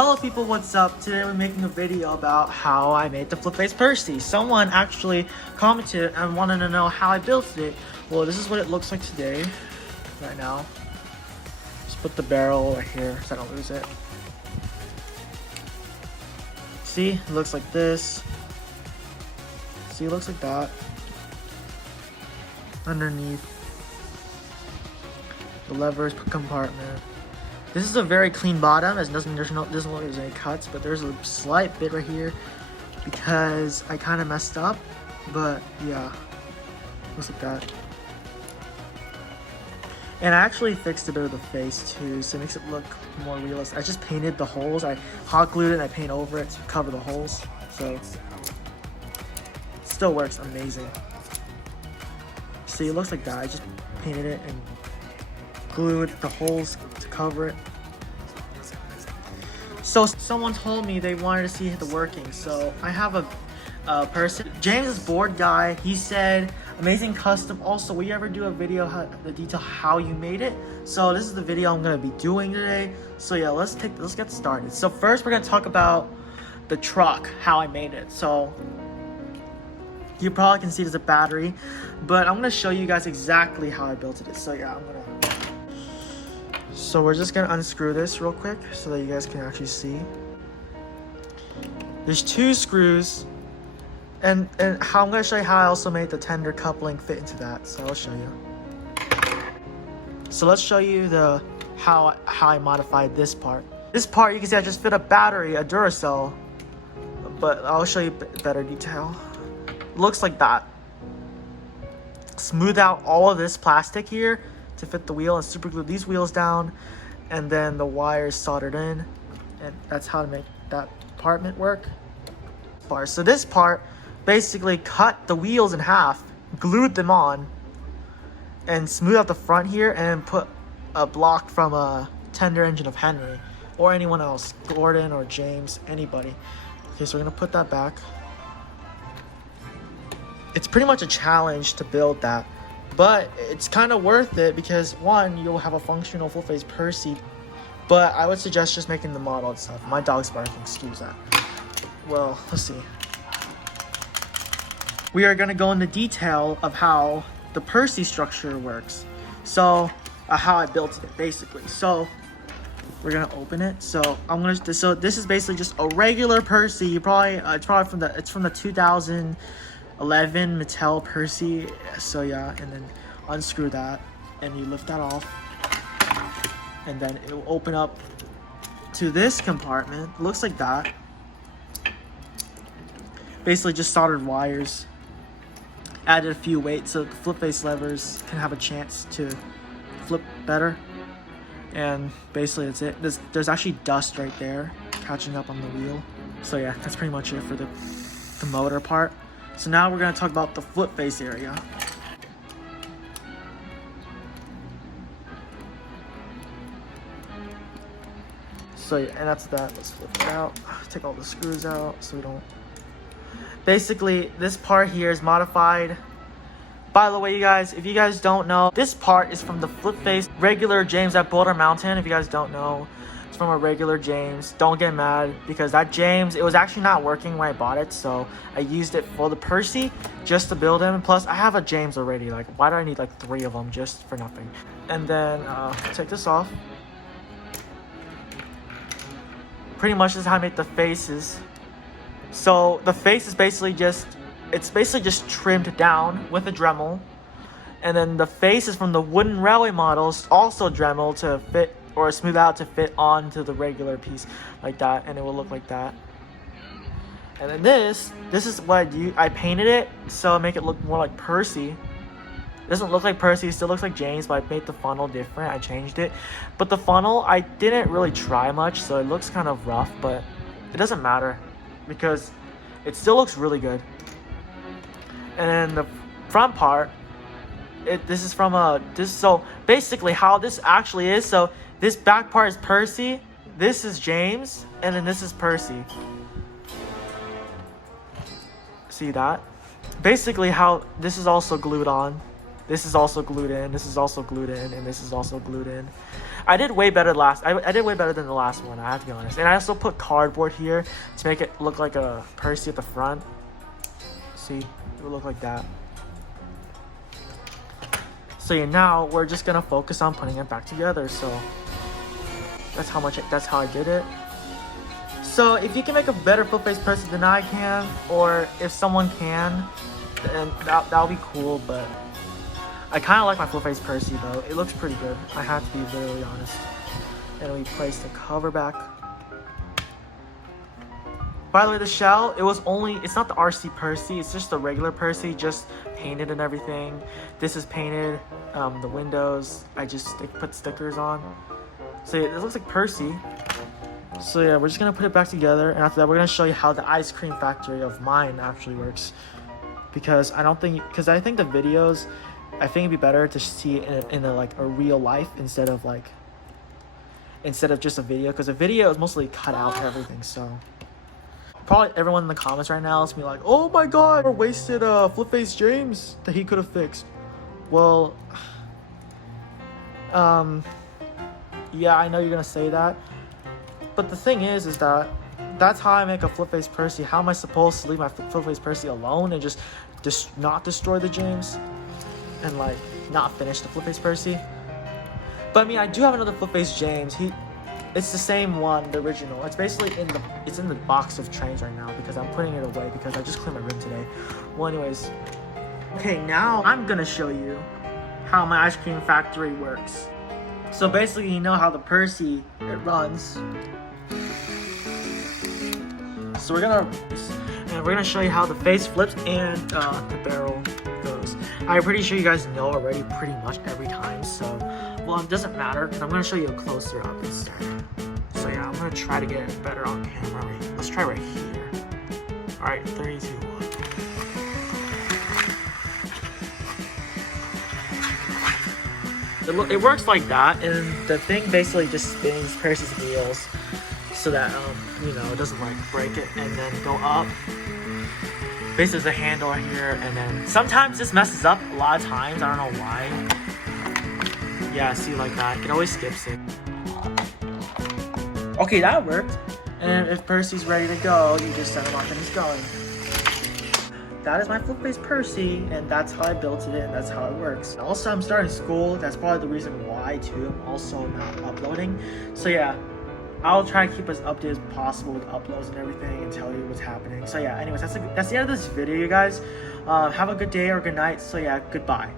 Hello people, what's up? Today we're making a video about how I made the flip face Percy. Someone actually commented and wanted to know how I built it. Well, this is what it looks like today, right now. Just put the barrel right here so I don't lose it. See, it looks like this. See, it looks like that. Underneath the levers compartment. This is a very clean bottom, as doesn't look like there's any cuts, but there's a slight bit right here because I kind of messed up. But yeah, looks like that. And I actually fixed a bit of the face too, so it makes it look more realistic. I just painted the holes. I hot glued it and I paint over it to cover the holes. So it still works amazing. See, it looks like that. I just painted it and glued the holes to cover it. So someone told me they wanted to see the working. So I have a person, James is board guy. He said amazing custom. Also, will you ever do a video the detail how you made it? So this is the video I'm gonna be doing today. So yeah, let's get started. So first we're gonna talk about the truck, how I made it. So you probably can see there's a battery, but I'm gonna show you guys exactly how I built it. So yeah, So we're just gonna unscrew this real quick so that you guys can actually see. There's two screws, and how I'm gonna show you how I also made the tender coupling fit into that. So I'll show you. So let's show you how I modified this part. This part you can see I just fit a battery, a Duracell, but I'll show you better detail. Looks like that. Smooth out all of this plastic here to fit the wheel and super glue these wheels down, and then the wires soldered in, and that's how to make that compartment work. So this part basically cut the wheels in half, glued them on, and smooth out the front here, and put a block from a tender engine of Henry or anyone else, Gordon or James, anybody. Okay, so we're gonna put that back. It's pretty much a challenge to build that, but it's kind of worth it because one, you'll have a functional full face Percy, but I would suggest just making the model itself. My dog's barking, excuse that. Well, let's see. We are gonna go into detail of how the Percy structure works. So, how I built it basically. So, we're gonna open it. So this is basically just a regular Percy. You probably it's from the 2011 Mattel Percy. So yeah, and then unscrew that and you lift that off, and then it will open up to this compartment. Looks like that. Basically just soldered wires, added a few weights so the flip face levers can have a chance to flip better, and basically that's it. There's actually dust right there catching up on the wheel. So yeah, that's pretty much it for the motor part. So now we're going to talk about the flip face area. So yeah, and that's that. Let's flip it out. Take all the screws out so we don't... Basically, this part here is modified. By the way, you guys, if you guys don't know, this part is from the flip face regular James at Boulder Mountain. If you guys don't know, it's from a regular James. Don't get mad because that James, it was actually not working when I bought it, so I used it for the Percy just to build him. And plus, I have a James already. Like, why do I need like 3 of them just for nothing? And then take this off. Pretty much this is how I make the faces. So the face is basically just trimmed down with a Dremel, and then the face is from the wooden railway models, also Dremel to fit or smooth out to fit onto the regular piece like that, and it will look like that. And then this is what I do. I painted it so I make it look more like Percy. It doesn't look like Percy, it still looks like James, but I made the funnel different. I changed it, but the funnel I didn't really try much, so it looks kind of rough, but it doesn't matter because it still looks really good. And then the front part, so basically how this actually is. So this back part is Percy, this is James, and then this is Percy. See that? Basically how this is also glued on. This is also glued in, this is also glued in, and this is also glued in. I did way better I did way better than the last one, I have to be honest. And I also put cardboard here to make it look like a Percy at the front. See, it will look like that. So yeah, now we're just gonna focus on putting it back together. So that's how I did it. So if you can make a better full face Percy than I can, or if someone can, then that'll be cool. But I kind of like my full face Percy though. It looks pretty good. I have to be literally honest. And we place the cover back. By the way, the shell, it's not the RC Percy, it's just the regular Percy, just painted and everything. This is painted, the windows, I just put stickers on. So yeah, it looks like Percy. So yeah, we're just gonna put it back together, and after that we're gonna show you how the ice cream factory of mine actually works. Because I think the videos, I think it'd be better to see it in a real life instead of just a video, because a video is mostly cut out and everything. So probably everyone in the comments right now is gonna be like, oh my god, we're wasted Flip Face James that he could have fixed. Well, yeah, I know you're gonna say that, but the thing is that that's how I make a Flip Face Percy. How am I supposed to leave my Flip Face Percy alone and just not destroy the James and not finish the Flip Face Percy? But I mean, I do have another Flip Face James. It's the same one, the original. It's basically in the box of trains right now because I'm putting it away because I just cleaned my room today. Well, anyways, okay, now I'm gonna show you how my ice cream factory works. So basically, you know how the Percy it runs. So we're gonna show you how the face flips and the barrel goes. I'm pretty sure you guys know already pretty much every time. So, well, it doesn't matter because I'm gonna show you a closer up instead. So yeah, I'm gonna try to get it better on camera. Let's try right here. All right, 3, 2, 1. It works like that, and the thing basically just spins Percy's wheels so that it doesn't break it and then go up. Basically, there's a handle here, and then sometimes this messes up. A lot of times, I don't know why. Yeah, see, like that. It always skips it. Okay, that worked. And if Percy's ready to go, you just set him up and he's going. That is my Flip Face Percy, and that's how I built it, and that's how it works. Also, I'm starting school. That's probably the reason why too. I'm also not uploading. So yeah, I'll try to keep as updated as possible with uploads and everything and tell you what's happening. So yeah, anyways, that's the end of this video, you guys. Have a good day or good night. So yeah, goodbye.